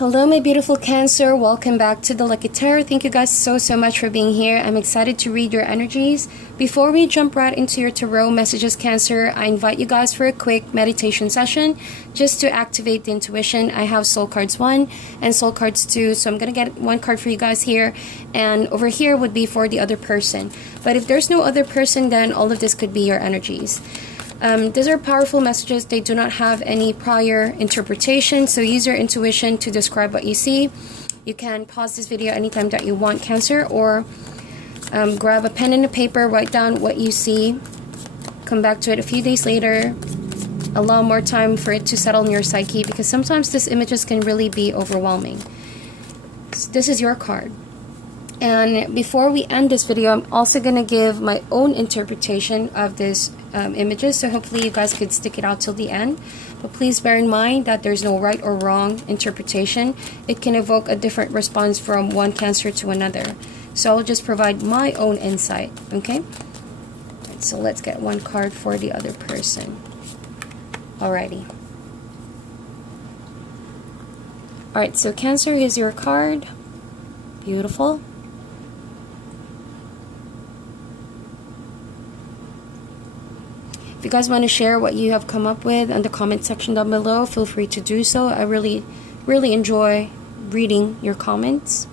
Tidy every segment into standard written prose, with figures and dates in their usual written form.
Hello my beautiful Cancer, welcome back to the Lucky Tarot. Thank you guys so much for being here. I'm excited to read your energies. Before we jump right into your tarot messages, Cancer, I invite you guys for a quick meditation session just to activate the intuition. I have soul cards 1 and soul cards 2, so I'm gonna get one card for you guys here, and over here would be for the other person. But if there's no other person, then all of this could be your energies. These are powerful messages. They do not have any prior interpretation, so use your intuition to describe what you see. You can pause this video anytime that you want, Cancer, or grab a pen and a paper, write down what you see, come back to it a few days later, allow more time for it to settle in your psyche, because sometimes these images can really be overwhelming. So this is your card. And before we end this video, I'm also going to give my own interpretation of this images, so hopefully you guys could stick it out till the end. But please bear in mind that there's no right or wrong interpretation. It can evoke a different response from one Cancer to another. So I'll just provide my own insight, okay? Right, so let's get one card for the other person. Alrighty. Alright, so Cancer, here's your card. Beautiful. If you guys want to share what you have come up with in the comment section down below, feel free to do so. I really enjoy reading your comments.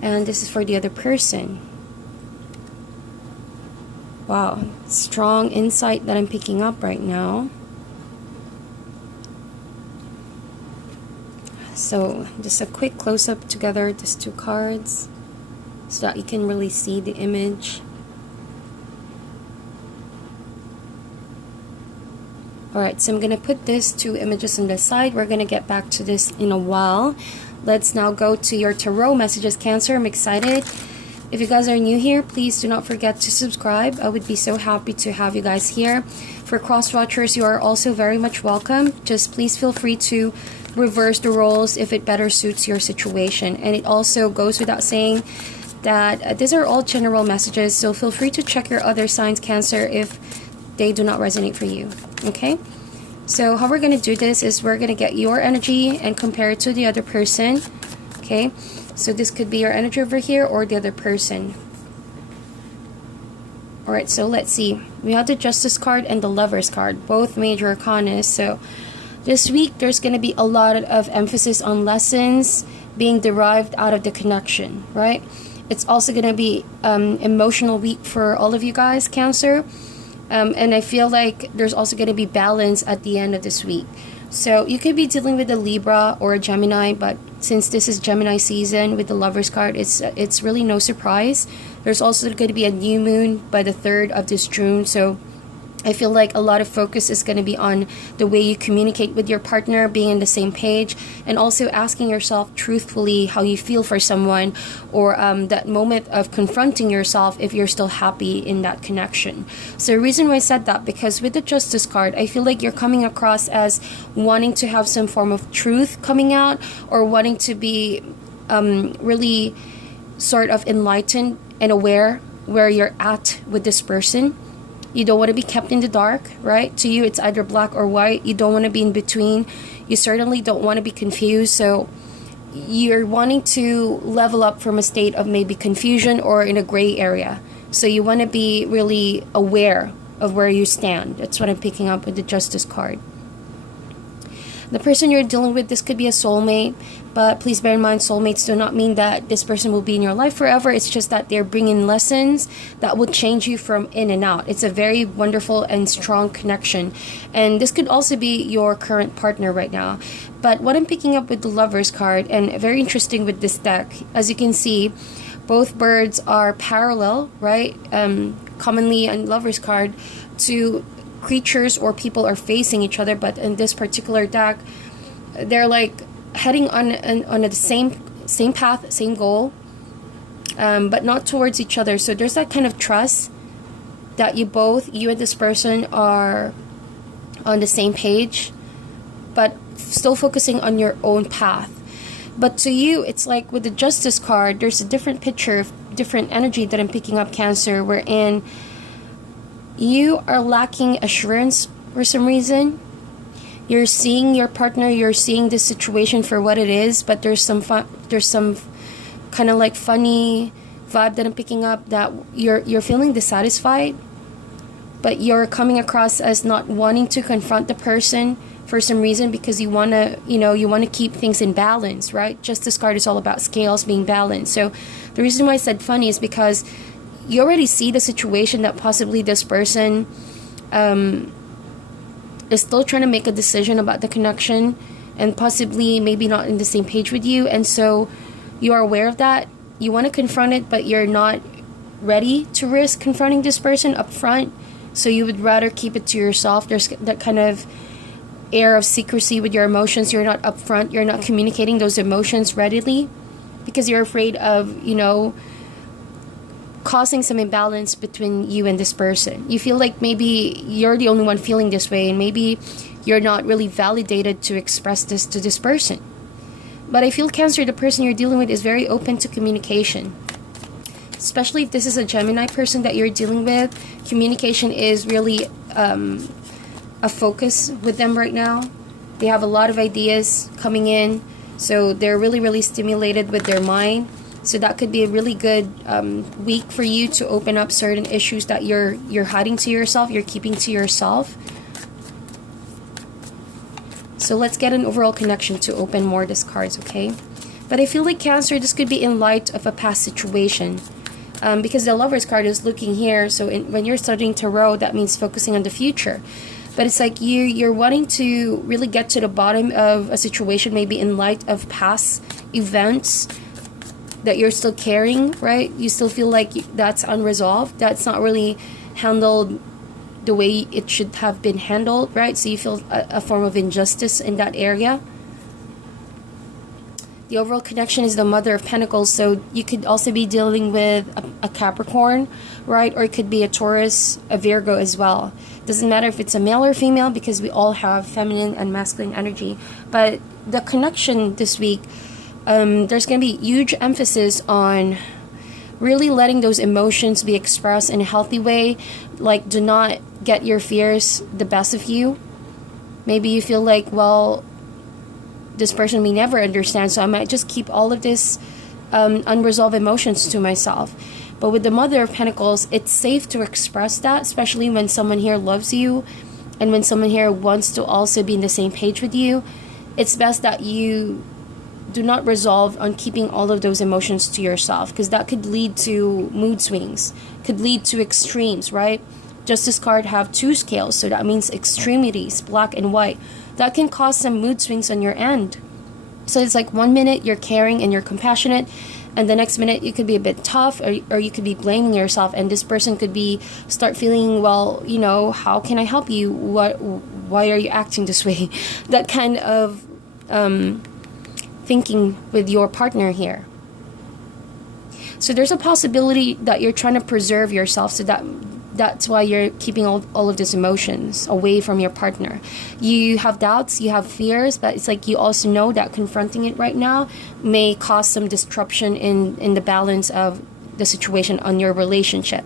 And this is for the other person. Wow, strong insight that I'm picking up right now. So just a quick close-up together, these two cards, so that you can really see the image. Alright, so I'm going to put these two images on the side. We're going to get back to this in a while. Let's now go to your tarot messages, Cancer. I'm excited. If you guys are new here, please do not forget to subscribe. I would be so happy to have you guys here. For cross-watchers, you are also very much welcome. Just please feel free to reverse the roles if it better suits your situation. And it also goes without saying that these are all general messages, so feel free to check your other signs, Cancer, if they do not resonate for you. Okay, so how we're going to do this is we're going to get your energy and compare it to the other person. Okay, so this could be your energy over here or the other person. Alright, so let's see. We have the Justice card and the Lovers card, both major arcana. So this week there's going to be a lot of emphasis on lessons being derived out of the connection, right? It's also going to be emotional week for all of you guys, Cancer. And I feel like there's also going to be balance at the end of this week. So you could be dealing with a Libra or a Gemini, but since this is Gemini season with the Lovers card, it's really no surprise. There's also going to be a new moon by the 3rd of this June, so I feel like a lot of focus is going to be on the way you communicate with your partner, being on the same page, and also asking yourself truthfully how you feel for someone, or that moment of confronting yourself if you're still happy in that connection. So the reason why I said that, because with the Justice card, I feel like you're coming across as wanting to have some form of truth coming out, or wanting to be really sort of enlightened and aware where you're at with this person. You don't want to be kept in the dark, right? To you, it's either black or white. You don't want to be in between. You certainly don't want to be confused. So you're wanting to level up from a state of maybe confusion or in a gray area. So you want to be really aware of where you stand. That's what I'm picking up with the Justice card. The person you're dealing with, this could be a soulmate, but please bear in mind, soulmates do not mean that this person will be in your life forever. It's just that they're bringing lessons that will change you from in and out. It's a very wonderful and strong connection. And this could also be your current partner right now. But what I'm picking up with the Lovers card, and very interesting with this deck, as you can see, both birds are parallel, right? Commonly on Lovers card, to creatures or people are facing each other, but in this particular deck, they're like heading on the same path, same goal, but not towards each other. So there's that kind of trust that you and this person are on the same page, but still focusing on your own path. But to you, it's like with the Justice card, there's a different picture, different energy that I'm picking up, Cancer, wherein you are lacking assurance for some reason. You're seeing your partner, you're seeing this situation for what it is, but there's some kind of like funny vibe that I'm picking up, that you're feeling dissatisfied, but you're coming across as not wanting to confront the person for some reason, because you want to, you want to keep things in balance, right? Justice card is all about scales being balanced. So the reason why I said funny is because you already see the situation that possibly this person is still trying to make a decision about the connection, and possibly maybe not in the same page with you. And so you are aware of that. You want to confront it, but you're not ready to risk confronting this person up front. So you would rather keep it to yourself. There's that kind of air of secrecy with your emotions. You're not upfront. You're not communicating those emotions readily because you're afraid of, causing some imbalance between you and this person. You feel like maybe you're the only one feeling this way, and maybe you're not really validated to express this to this person. But I feel, Cancer, the person you're dealing with is very open to communication. Especially if this is a Gemini person that you're dealing with, communication is really a focus with them right now. They have a lot of ideas coming in, so they're really, really stimulated with their mind. So that could be a really good week for you to open up certain issues that you're hiding to yourself, you're keeping to yourself. So let's get an overall connection to open more of these cards, okay? But I feel like, Cancer, this could be in light of a past situation. Because the Lover's card is looking here, so when you're studying tarot, that means focusing on the future. But it's like you're wanting to really get to the bottom of a situation, maybe in light of past events that you're still carrying, right? You still feel like that's unresolved, that's not really handled the way it should have been handled, right? So you feel a form of injustice in that area. The overall connection is the Mother of Pentacles, so you could also be dealing with a Capricorn, right? Or it could be a Taurus, a Virgo as well. Doesn't matter if it's a male or female, because we all have feminine and masculine energy. But the connection this week, there's going to be huge emphasis on really letting those emotions be expressed in a healthy way. Like, do not get your fears the best of you. Maybe you feel like, well, this person may never understand, so I might just keep all of this unresolved emotions to myself. But with the Mother of Pentacles, it's safe to express that, especially when someone here loves you and when someone here wants to also be in the same page with you. It's best that you do not resolve on keeping all of those emotions to yourself, because that could lead to mood swings, could lead to extremes, right? Justice card have two scales, so that means extremities, black and white. That can cause some mood swings on your end. So it's like 1 minute you're caring and you're compassionate, and the next minute you could be a bit tough, or you could be blaming yourself, and this person could be start feeling, well, how can I help you? Why are you acting this way? That kind of thinking with your partner here. So there's a possibility that you're trying to preserve yourself, so that's why you're keeping all of these emotions away from your partner. You have doubts, you have fears, but it's like you also know that confronting it right now may cause some disruption in the balance of the situation on your relationship.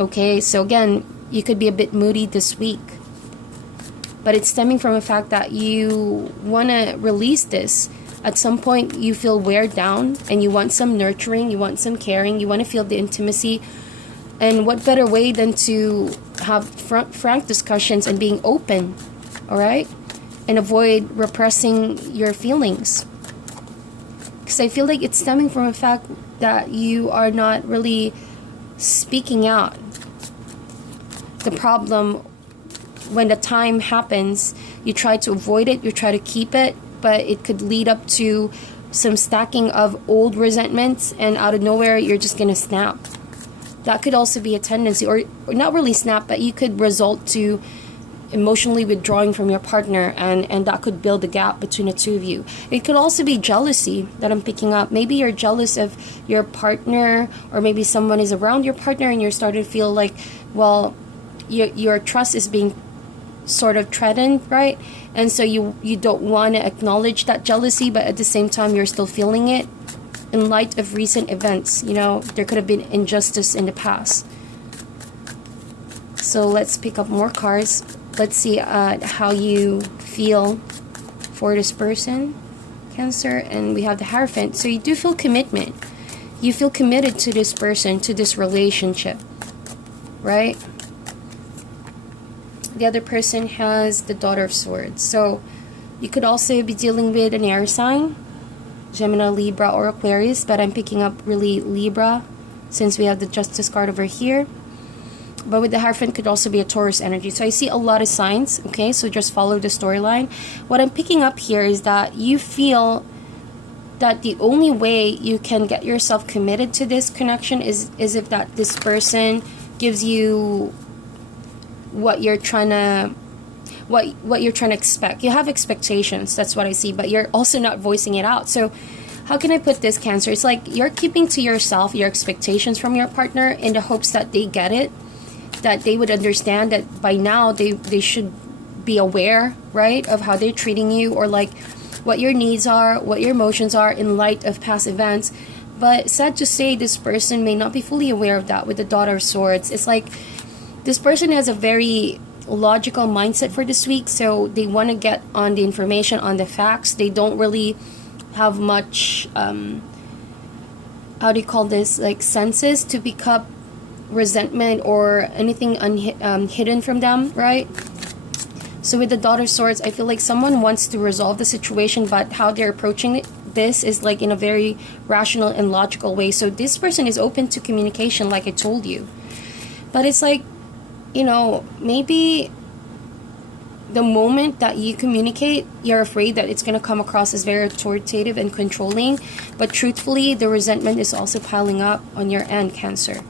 Okay, so again, you could be a bit moody this week, but it's stemming from the fact that you want to release this. At some point, you feel wear down and you want some nurturing, you want some caring, you want to feel the intimacy. And what better way than to have frank discussions and being open, all right? And avoid repressing your feelings. Because I feel like it's stemming from the fact that you are not really speaking out. The problem, when the time happens, you try to avoid it, you try to keep it, but it could lead up to some stacking of old resentments, and out of nowhere, you're just going to snap. That could also be a tendency, or not really snap, but you could result to emotionally withdrawing from your partner, and that could build a gap between the two of you. It could also be jealousy that I'm picking up. Maybe you're jealous of your partner, or maybe someone is around your partner and you're starting to feel like, well, your trust is being sort of threatened, right? And so you don't want to acknowledge that jealousy, but at the same time you're still feeling it. In light of recent events, there could have been injustice in the past. So let's pick up more cards. let's see how you feel for this person, Cancer. And we have the Hierophant. So you do feel commitment. You feel committed to this person, to this relationship, right? The other person has the Daughter of Swords. So you could also be dealing with an air sign, Gemini, Libra, or Aquarius, but I'm picking up really Libra since we have the Justice card over here. But with the Hierophant could also be a Taurus energy. So I see a lot of signs, okay? So just follow the storyline. What I'm picking up here is that you feel that the only way you can get yourself committed to this connection is if that this person gives you what you're trying to expect. You have expectations, that's what I see, but you're also not voicing it out. So how can I put this, Cancer? It's like you're keeping to yourself your expectations from your partner in the hopes that they get it, that they would understand, that by now they should be aware, right, of how they're treating you, or like what your needs are, what your emotions are in light of past events. But sad to say, this person may not be fully aware of that with the Daughter of Swords. It's like this person has a very logical mindset for this week, so they want to get on the information, on the facts. They don't really have much how do you call this, like senses to pick up resentment or anything hidden from them, right? So with the Daughter of Swords, I feel like someone wants to resolve the situation, but how they're approaching this is like in a very rational and logical way. So this person is open to communication, like I told you, but it's like, you know, maybe the moment that you communicate, you're afraid that it's going to come across as very authoritative and controlling. But truthfully, the resentment is also piling up on your end, Cancer.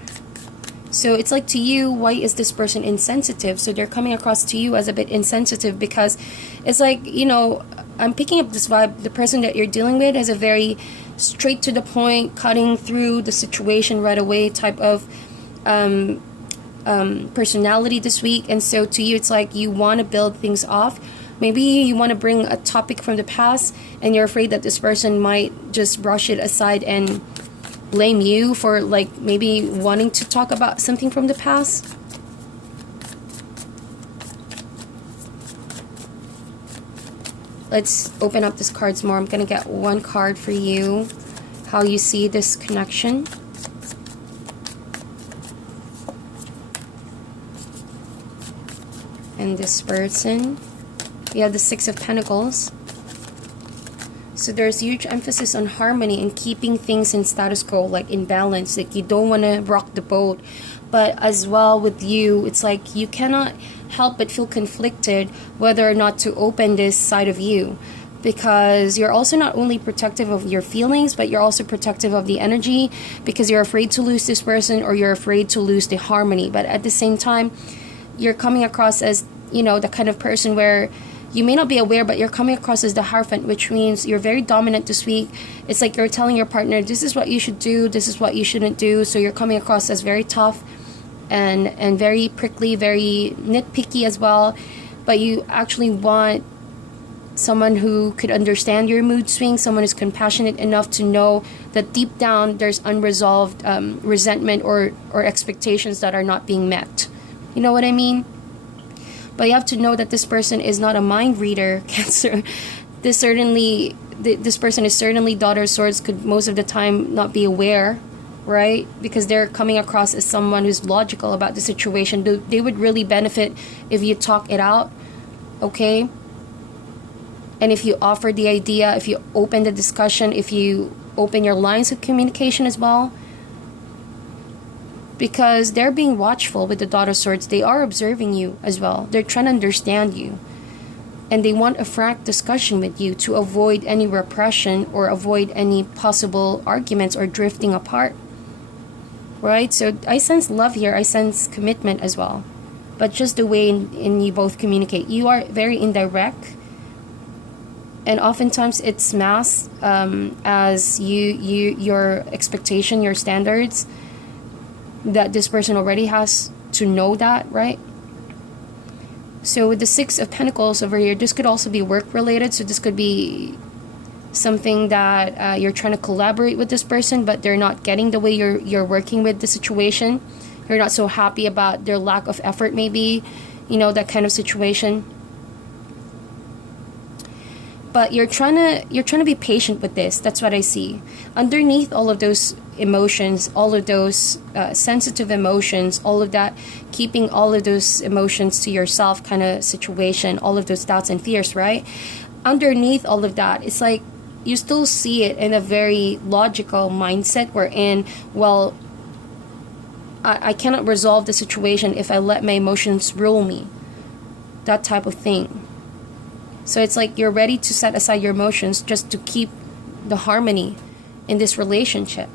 So it's like, to you, why is this person insensitive? So they're coming across to you as a bit insensitive, because it's like, you know, I'm picking up this vibe. The person that you're dealing with has a very straight to the point, cutting through the situation right away type of personality this week. And so to you, it's like you want to build things off. Maybe you want to bring a topic from the past, and you're afraid that this person might just brush it aside and blame you for like maybe wanting to talk about something from the past. Let's open up these cards more. I'm gonna get one card for you, how you see this connection. And this person, we have the Six of Pentacles. So there's huge emphasis on harmony and keeping things in status quo, like in balance. Like you don't want to rock the boat. But as well with you, it's like you cannot help but feel conflicted whether or not to open this side of you. Because you're also not only protective of your feelings, but you're also protective of the energy, because you're afraid to lose this person, or you're afraid to lose the harmony. But at the same time, you're coming across as, you know, the kind of person where you may not be aware, but you're coming across as the Hierophant, which means you're very dominant this week. It's like you're telling your partner, this is what you should do, this is what you shouldn't do. So you're coming across as very tough and very prickly, very nitpicky as well. But you actually want someone who could understand your mood swings, someone who's compassionate enough to know that deep down there's unresolved resentment or expectations that are not being met. You know what I mean? But you have to know that this person is not a mind reader, Cancer. This person is certainly Daughter of Swords, could most of the time not be aware, right? Because they're coming across as someone who's logical about the situation. They would really benefit if you talk it out, okay? And if you offer the idea, if you open the discussion, if you open your lines of communication as well. Because they're being watchful with the Daughter of Swords. They are observing you as well. They're trying to understand you. And they want a frank discussion with you to avoid any repression or avoid any possible arguments or drifting apart. Right? So I sense love here. I sense commitment as well. But just the way in you both communicate. You are very indirect. And oftentimes it's masked as your expectation, your standards, that this person already has to know that, right? So with the Six of Pentacles over here, this could also be work related. So this could be something that you're trying to collaborate with this person, but they're not getting the way you're working with the situation. You're not so happy about their lack of effort maybe. you know, that kind of situation. But you're trying to be patient with this. That's what I see. Underneath all of those emotions, all of those sensitive emotions, all of that, keeping all of those emotions to yourself kind of situation, all of those doubts and fears, right? Underneath all of that, it's like you still see it in a very logical mindset wherein, well, I cannot resolve the situation if I let my emotions rule me. That type of thing. So it's like you're ready to set aside your emotions just to keep the harmony in this relationship.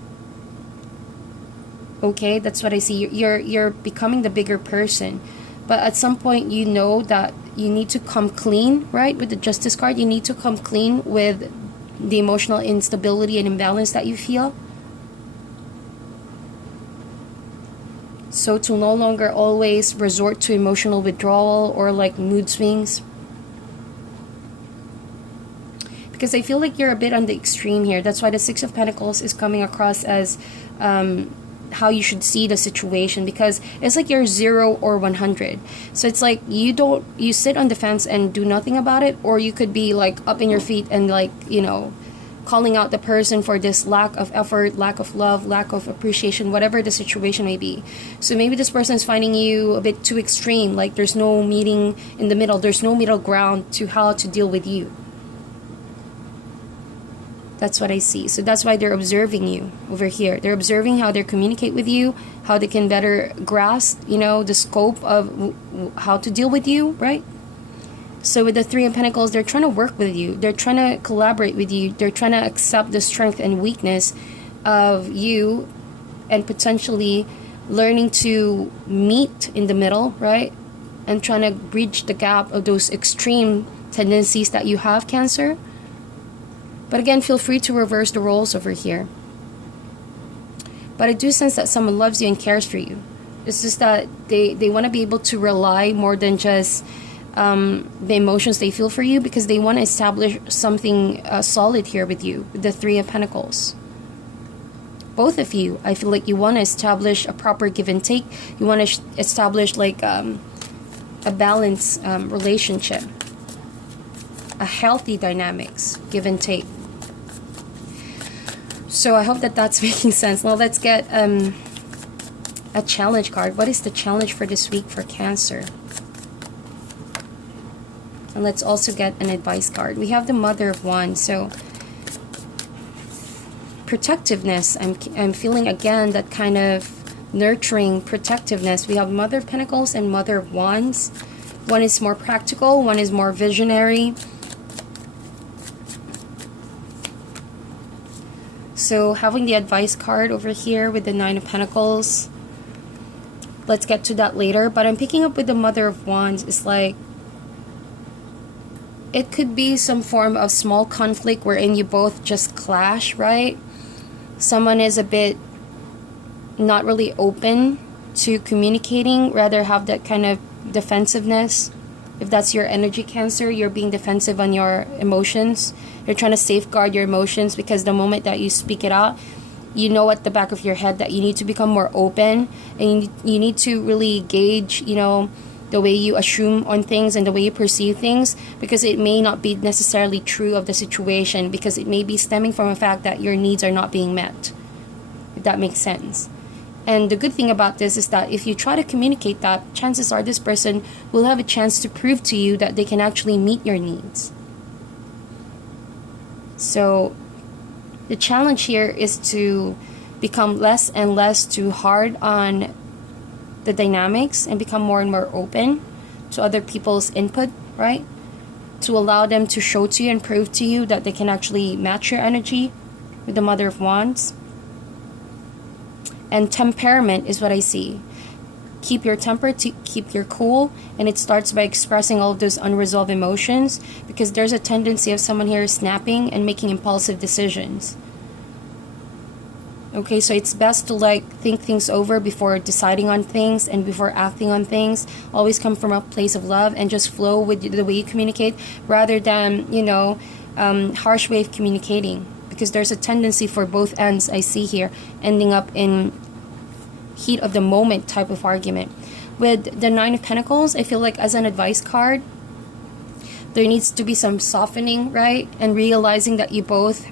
Okay, that's what I see. You're becoming the bigger person. But at some point, you know that you need to come clean, right? With the Justice card, you need to come clean with the emotional instability and imbalance that you feel. So to no longer always resort to emotional withdrawal or like mood swings. Because I feel like you're a bit on the extreme here. That's why the Six of Pentacles is coming across as how you should see the situation. Because it's like you're 0 or 100. So it's like you sit on the fence and do nothing about it. Or you could be like up in your feet and like, you know, calling out the person for this lack of effort, lack of love, lack of appreciation, whatever the situation may be. So maybe this person is finding you a bit too extreme. Like there's no meeting in the middle. There's no middle ground to how to deal with you. That's what I see. So that's why they're observing you over here. They're observing how they communicate with you, how they can better grasp, you know, the scope of how to deal with you, right? So with the Three of Pentacles, they're trying to work with you. They're trying to collaborate with you. They're trying to accept the strength and weakness of you and potentially learning to meet in the middle, right? And trying to bridge the gap of those extreme tendencies that you have, Cancer. But again, feel free to reverse the roles over here. But I do sense that someone loves you and cares for you. It's just that they want to be able to rely more than just the emotions they feel for you, because they want to establish something solid here with you, with the Three of Pentacles. Both of you, I feel like you want to establish a proper give and take. You want to establish like a balanced relationship. A healthy dynamics, give and take. So I hope that that's making sense. Now let's get a challenge card. What is the challenge for this week for Cancer? And let's also get an advice card. We have the Mother of Wands. So protectiveness. I'm feeling again that kind of nurturing protectiveness. We have Mother of Pentacles and Mother of Wands. One is more practical, one is more visionary. So having the advice card over here with the Nine of Pentacles. Let's get to that later. But I'm picking up with the Mother of Wands. It's like it could be some form of small conflict wherein you both just clash, right? Someone is a bit not really open to communicating, rather have that kind of defensiveness. If that's your energy, Cancer, you're being defensive on your emotions. You're trying to safeguard your emotions because the moment that you speak it out, you know at the back of your head that you need to become more open, and you need to really gauge, you know, the way you assume on things and the way you perceive things, because it may not be necessarily true of the situation, because it may be stemming from a fact that your needs are not being met, if that makes sense. And the good thing about this is that if you try to communicate that, chances are this person will have a chance to prove to you that they can actually meet your needs. So the challenge here is to become less and less too hard on the dynamics and become more and more open to other people's input, right? To allow them to show to you and prove to you that they can actually match your energy with the Mother of Wands. And temperament is what I see. Keep your temper, to keep your cool, and it starts by expressing all of those unresolved emotions, because there's a tendency of someone here snapping and making impulsive decisions. Okay, so it's best to like think things over before deciding on things and before acting on things. Always come from a place of love and just flow with the way you communicate, rather than, you know, harsh way of communicating. Because there's a tendency for both ends, I see here, ending up in heat of the moment type of argument. With the Nine of Pentacles, I feel like as an advice card, there needs to be some softening, right? And realizing that you both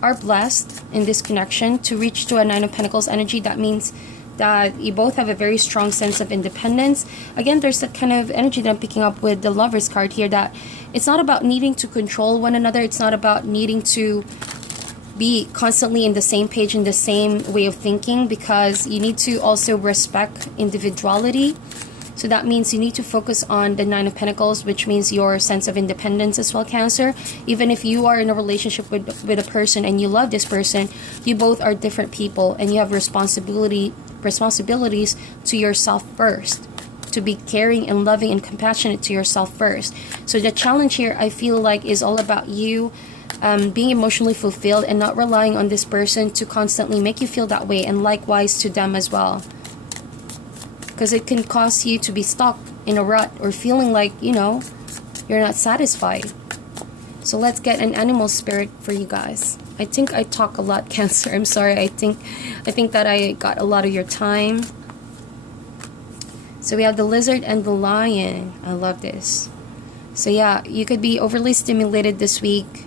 are blessed in this connection to reach to a Nine of Pentacles energy. That means that you both have a very strong sense of independence. Again, there's that kind of energy that I'm picking up with the Lovers card here, that it's not about needing to control one another. It's not about needing to be constantly in the same page, in the same way of thinking, because you need to also respect individuality. So that means you need to focus on the Nine of Pentacles, which means your sense of independence as well, Cancer. Even if you are in a relationship with a person and you love this person, you both are different people and you have responsibilities to yourself first, to be caring and loving and compassionate to yourself first. So the challenge here, I feel like, is all about you being emotionally fulfilled and not relying on this person to constantly make you feel that way, and likewise to them as well, because it can cause you to be stuck in a rut or feeling like, you know, you're not satisfied. So let's get an animal spirit for you guys. I think I talk a lot, Cancer. I'm sorry. I think that I got a lot of your time. So we have the lizard and the lion. I love this. So yeah, you could be overly stimulated this week.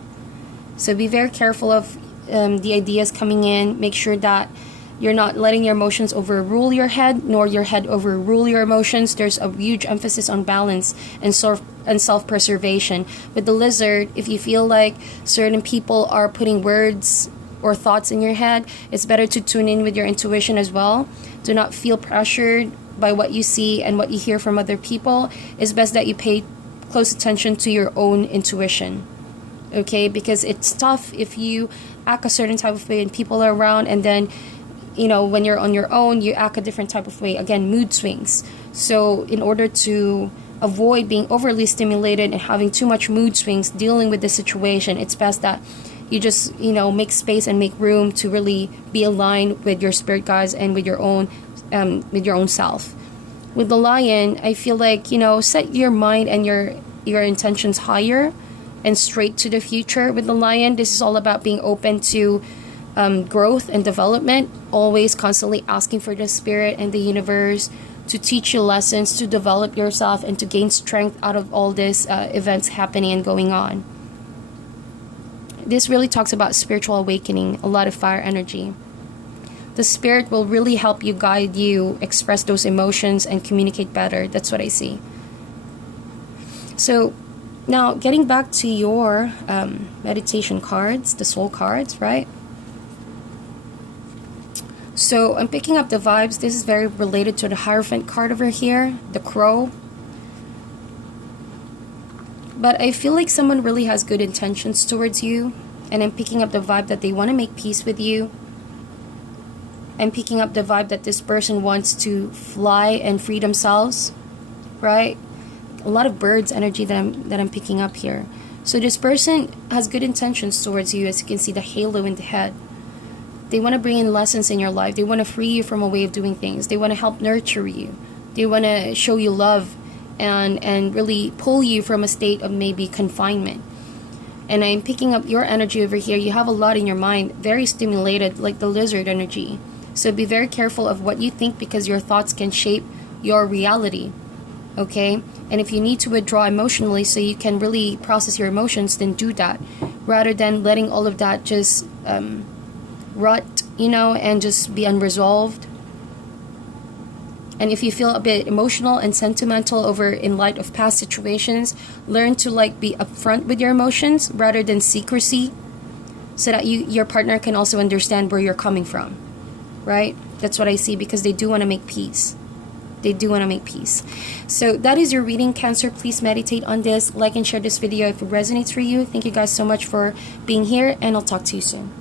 So be very careful of the ideas coming in. Make sure that you're not letting your emotions overrule your head, nor your head overrule your emotions. There's a huge emphasis on balance and self-preservation. With the lizard, if you feel like certain people are putting words or thoughts in your head, it's better to tune in with your intuition as well. Do not feel pressured by what you see and what you hear from other people. It's best that you pay close attention to your own intuition. Okay, because it's tough if you act a certain type of way and people are around, and then, you know, when you're on your own, you act a different type of way. Again, mood swings. So in order to avoid being overly stimulated and having too much mood swings dealing with the situation, it's best that you just, you know, make space and make room to really be aligned with your spirit guides and with your own self. With the lion, I feel like, you know, set your mind and your intentions higher and straight to the future. With the lion, this is all about being open to growth and development, always constantly asking for the spirit and the universe to teach you lessons, to develop yourself, and to gain strength out of all these events happening and going on. This really talks about spiritual awakening, a lot of fire energy. The spirit will really help you, guide you, express those emotions and communicate better. That's what I see. So now, getting back to your meditation cards, the soul cards, right? So I'm picking up the vibes. This is very related to the Hierophant card over here, the crow. But I feel like someone really has good intentions towards you. And I'm picking up the vibe that they want to make peace with you. I'm picking up the vibe that this person wants to fly and free themselves, right? A lot of birds energy that I'm picking up here. So this person has good intentions towards you. As you can see, the halo in the head. They want to bring in lessons in your life. They want to free you from a way of doing things. They want to help nurture you. They want to show you love and really pull you from a state of maybe confinement. And I'm picking up your energy over here. You have a lot in your mind, very stimulated, like the lizard energy. So be very careful of what you think, because your thoughts can shape your reality. Okay? And if you need to withdraw emotionally so you can really process your emotions, then do that, rather than letting all of that just rut, you know, and just be unresolved. And if you feel a bit emotional and sentimental over in light of past situations, learn to like be upfront with your emotions rather than secrecy, so that your partner can also understand where you're coming from, right? That's what I see, because they do want to make peace. They do want to make peace. So that is your reading, Cancer. Please meditate on this. Like and share this video if it resonates for you. Thank you guys so much for being here, and I'll talk to you soon.